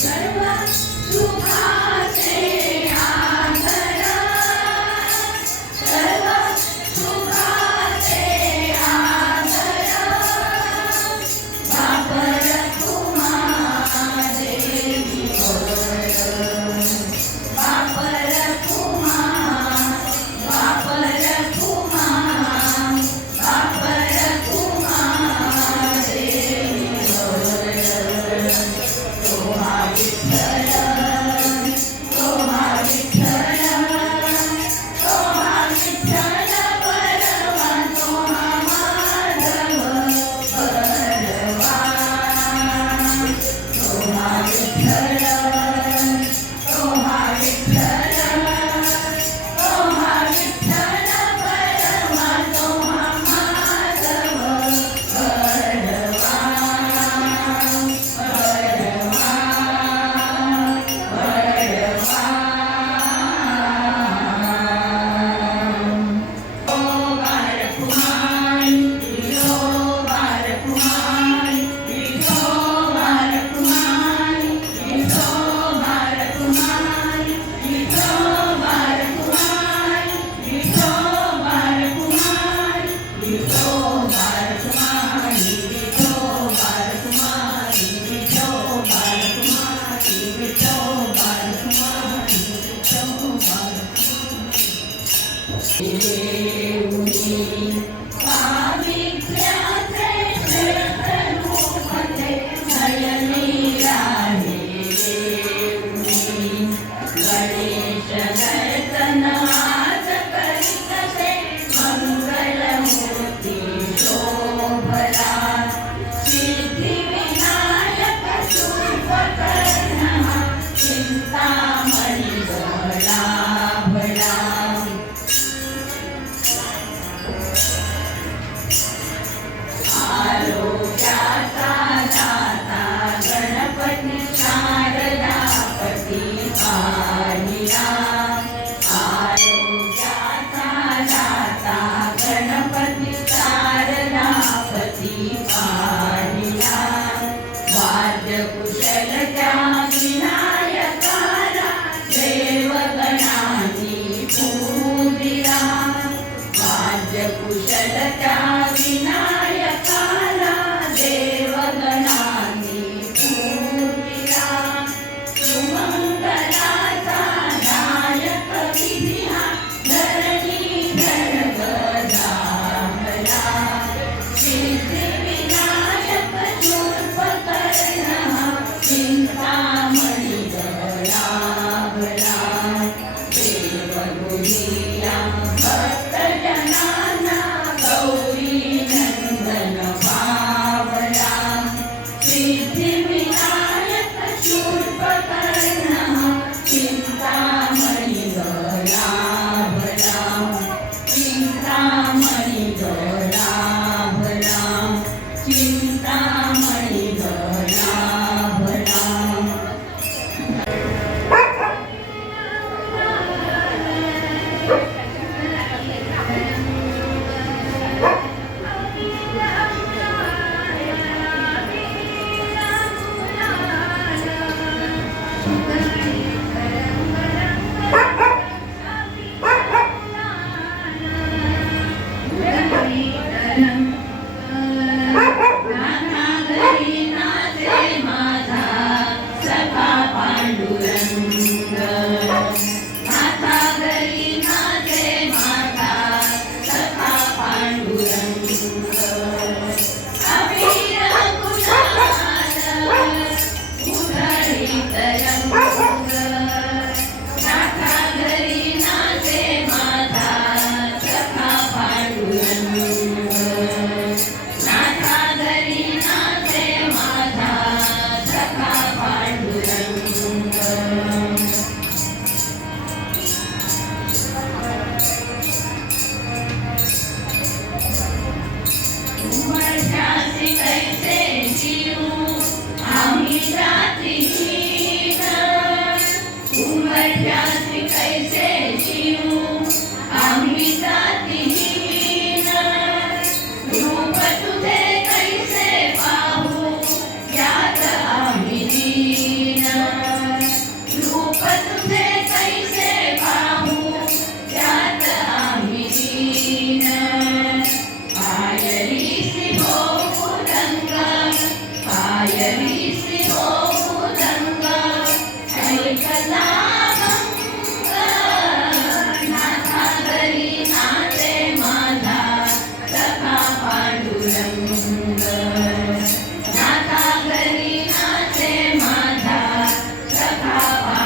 सर्व सुखाचे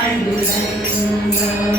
पांडुरंग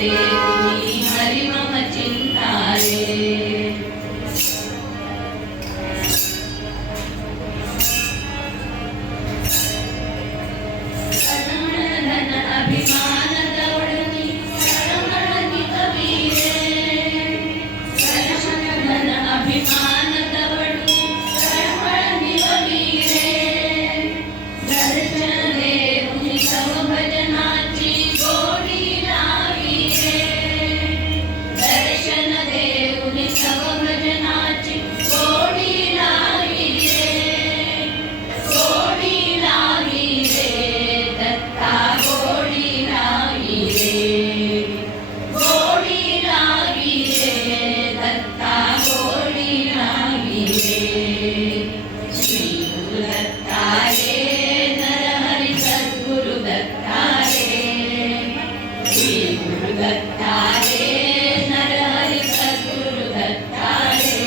देऊनी हरि मम चिंताये धन अभिमान दौड़नी शरणि कबीरे धन अभिमान दौड़नी शरणि कबीरे दर्शन देऊनी तव भजनाची गोडी लावी रे दर्शन देऊनी तव भजनाची गोडी लावी रे गोडी लावी रे दत्ता गोडी लावी रे गोडी लावी रे दत्ता गोडी लावी रे श्री गुरु दत्ता रे नरहरि सद्गुरु दत्ता रे श्री गुरु दत्ता रे नरहरि सद्गुरु दत्ता रे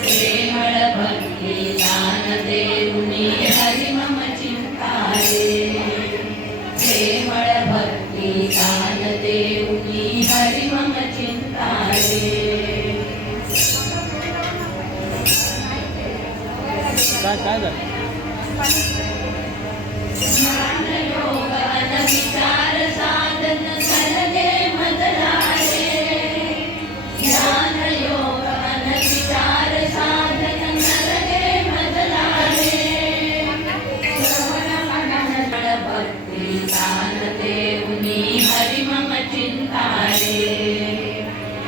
प्रेमळ भक्ती दान देऊनी हरि मम चिंताये प्रेमळ भक्ती दान देऊनी हरि मम चिंताये काय झालं ज्ञान योग अन विचार साधन करणे मदलारे ज्ञान योग अन विचार साधन करणे मदलारे श्रवण भक्ती दान देऊनी हरि मम चिंताये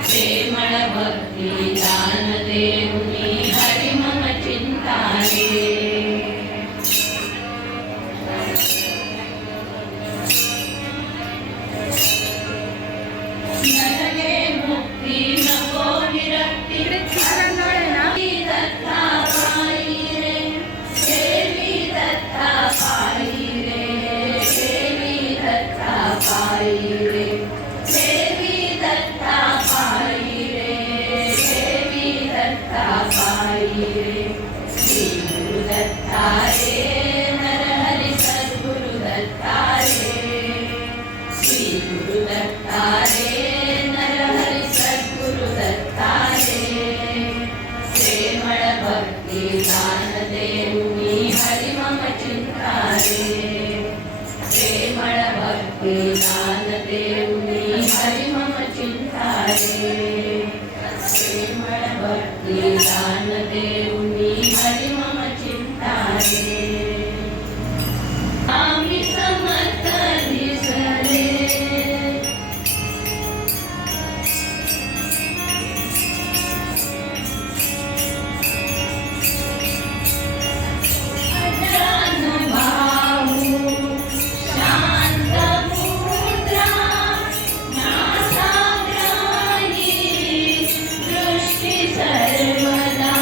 प्रेमळ भक्ती दान देऊनी हरि मम चिंताये नरके मुक्ती नको विरक्ती दत्ता पायी रे देवी दत्ता पायी रे देवी दत्ता पायी रे देवी दत्ता पायी रे देवी दत्ता पायी रे श्री गुरु दत्ता रे नरहरि सद्गुरु दत्ता रे श्री गुरु दत्ता रे नरहरि सद्गुरु दत्ता रे प्रेमळ भक्ती दान देऊनी हरि मम चिंताये प्रेमळ भक्ती दान देऊनी हरि मम चिंताये प्रेमळ भक्ती दान देऊनी हरि मम चिंताये आम्ही समर्थ दिसले सर्वदा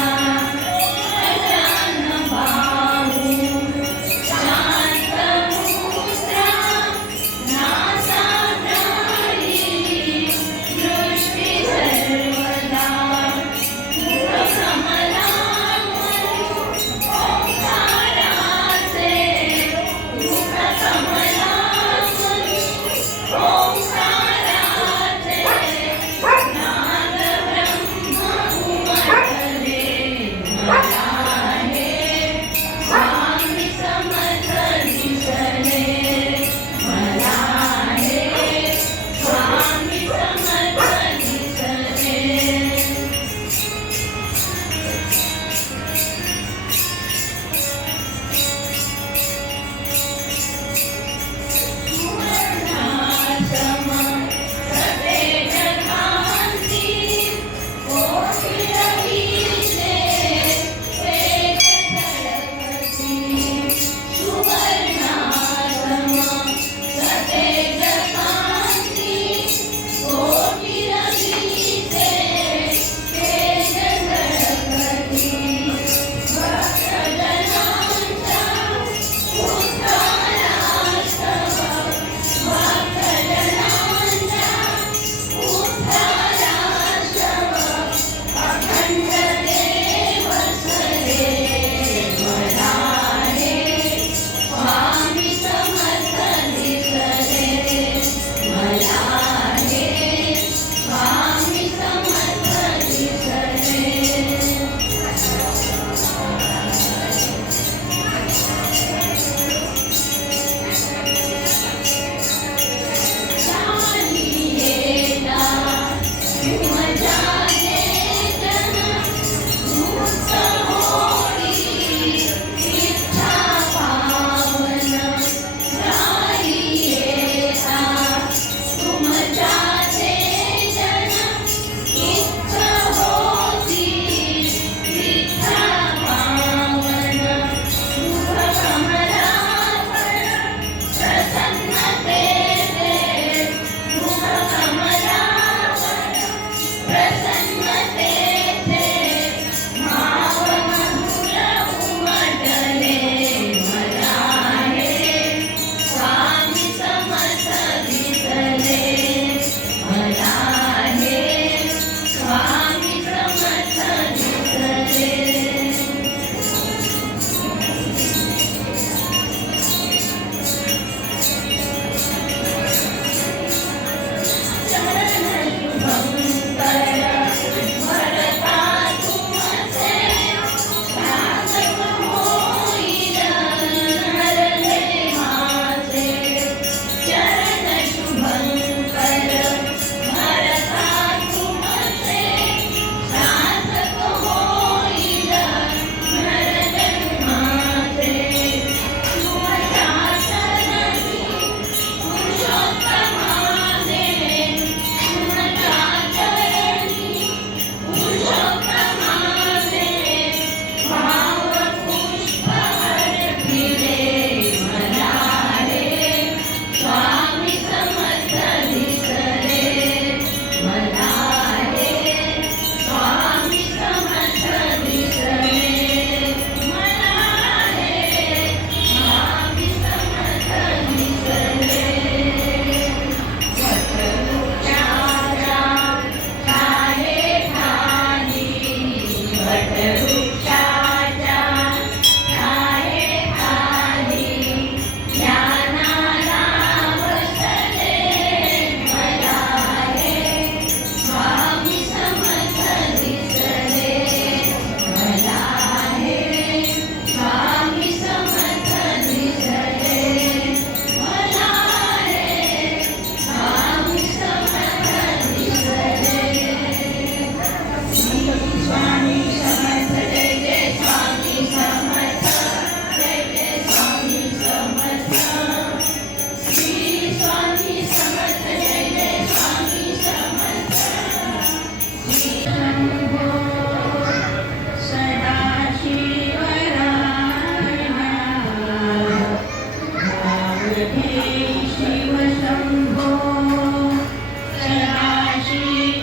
शिव शंभो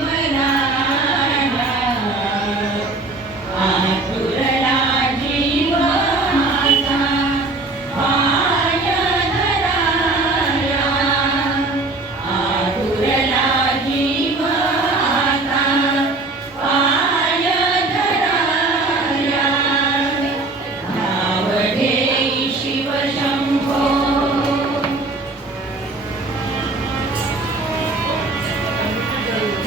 सदाशिवराया आतुरला जीव माझा पाय धराया आतुरला जीव माझा पाय धराया नाव घेई शिव शंभो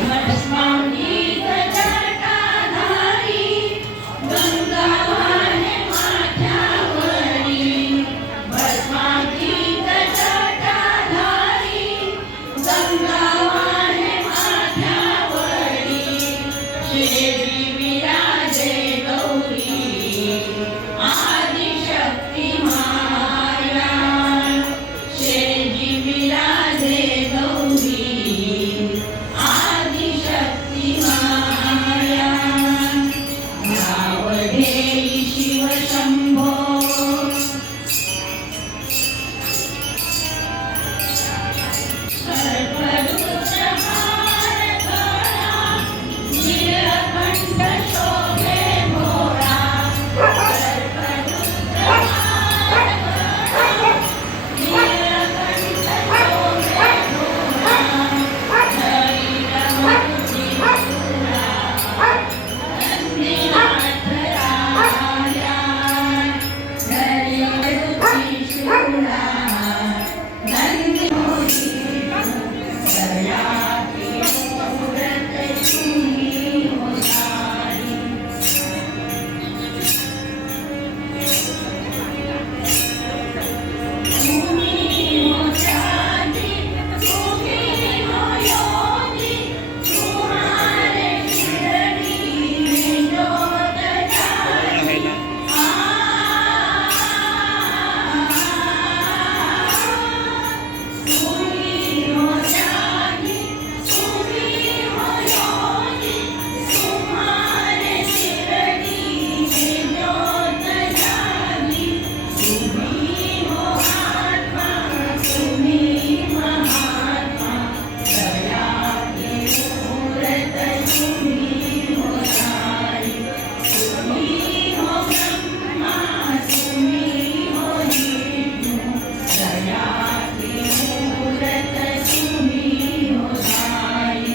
भस्मांकित जटाधारी गंगावाने माझ्यावरी भस्मांकित जटाधारी गंगावाने माझ्यावरी श्री विराजे गौरी आदिशक्ती माया श्री विराजे गौरी आदिशक्ती माया नाव घेई शिव शंभो सर्वरुद्रहार गळा नीलकंठ शोभे भोळा सर्वरुद्रहार गळा नीलकंठ शोभे भोळा धैर्यमूर्ती तुला नंदीनाथ राया धैर्यमूर्ती तुला नंदीमूर्ती दया की मूरत तुम्ही हो सारी तुम्ही हो सारी तुम्ही हो योगी तुम्हारे शिरडी में जोत जागी तुम्ही हो जागी तुम्ही हो योगी तुम्हारे शिरडी में जोत जागी तुम्ही हो आत्मा तुम्ही महात्मा दया की मूरत तुम्ही हो सारी तुम्ही हो ब्रह्मा तुम्ही हो विष्णु दया की मूरत तुम्ही हो सारी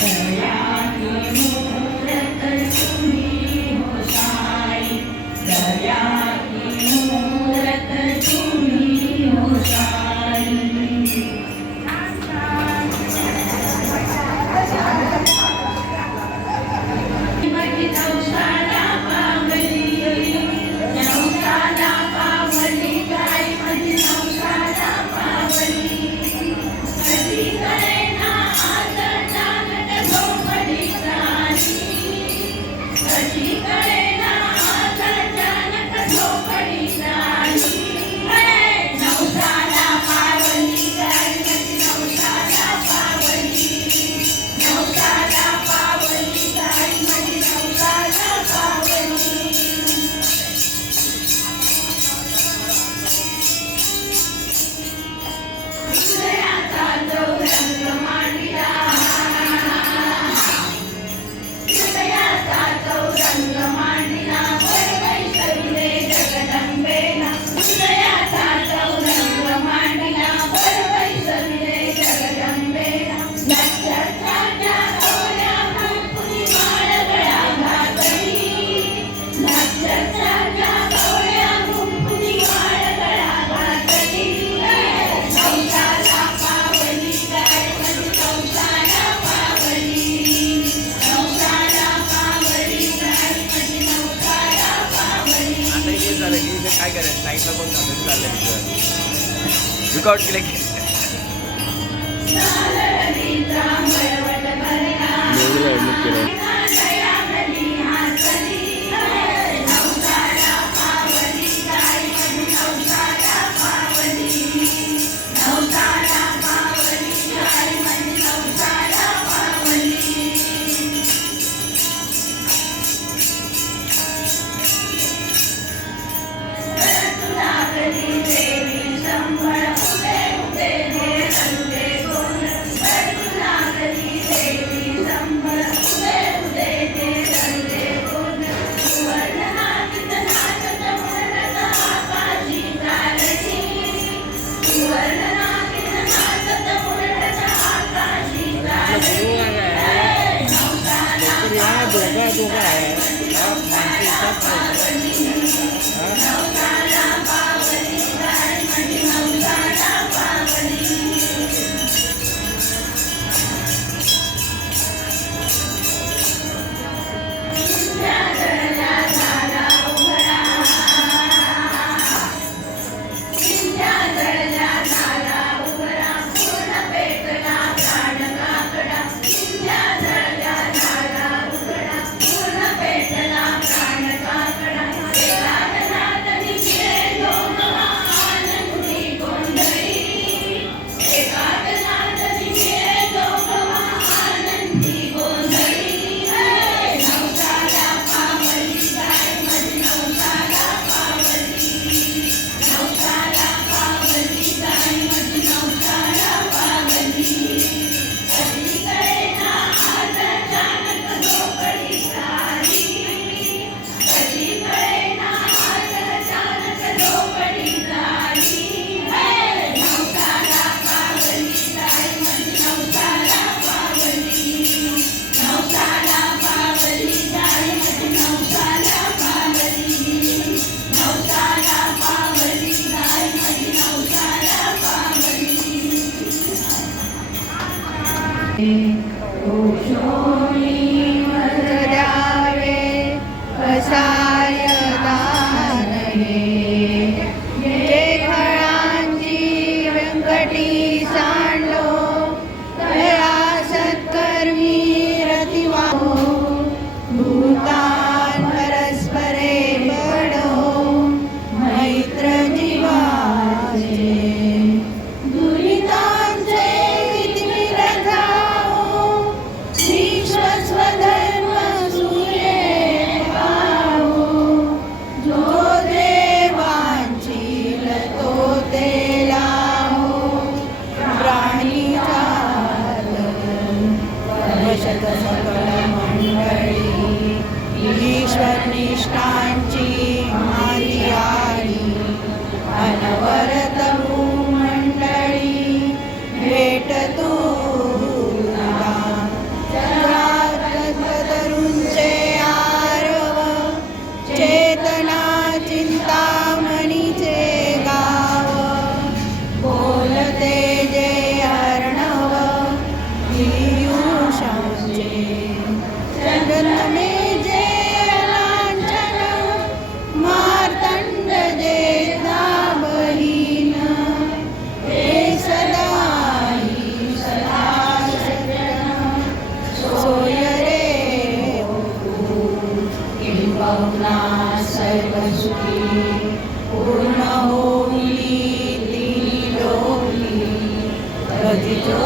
दया की मूरत तुम्ही हो सारी दया की मूरत तुम्ही हो सारी माझी नवसाला पावली नवसाला पावली गाय माझी नवसाला पावली कधी कळेना आज जागत झोपडी झाली कधी कळेना आज जागत झोपडी झाली नवसाला पावली गाय माझी नवसाला पावली नवसाला पावली गाय माझी नवसाला पावली हृदयाचा चौरंग मांडला हृदयाचा चौरंग मांडला परमेश्वरी जगदंबेला हृदयाचा चौरंग मांडला परमेश्वरी जगदंबेला नक्षत्राच्या डोळ्यावर कुणी माळ गळा घातली नक्षत्राच्या डोळ्यावर कुणी माळ गळा घातली नवसाला पावली गाय माझी नवसाला पावली नवसाला पावली गाय माझी नवसाला पावली आता हे झालं की इथे काय करायचं नाईटला कोण चाललंय रेकॉर्ड केलं की नारळीचा मळवट भरला दयावली हासली नवसाला पावली गाय माझी नवसाला पावली नवसाला पावली गाय माझी नवसाला पावली तुला कधी देवी संभळ उदे उदे नाही दोघं दोघं आहे हा, माणसं येतात नाही. हा? द्यावे कसाय दान हे जे खळांची व्यंकटी सांडो तया सत्कर्मी रतिवाहो भूतान परस्परे पडो मैत्र जीवाचे दुरितांचे विधिविरथाओ विश्वस्वधर्म सूर्ये पाहो जो देवांची लतो ते लाहो प्राणी वशत सकल मंडळी ईश्वर निष्ठांची माती आली अनवरत भूमंडळी भेट तुला तरुंचे आरव चेतना चिंतामणीचे गाव बोलते जे अर्णव पीयूषांचे जगन्मे जे लांछन मार्तंड जे बहीन हे सदाही सदा सज्जन सोय रे किंबहुना सर्व सुखी पूर्ण होई तिन्ही लोकी कधी जो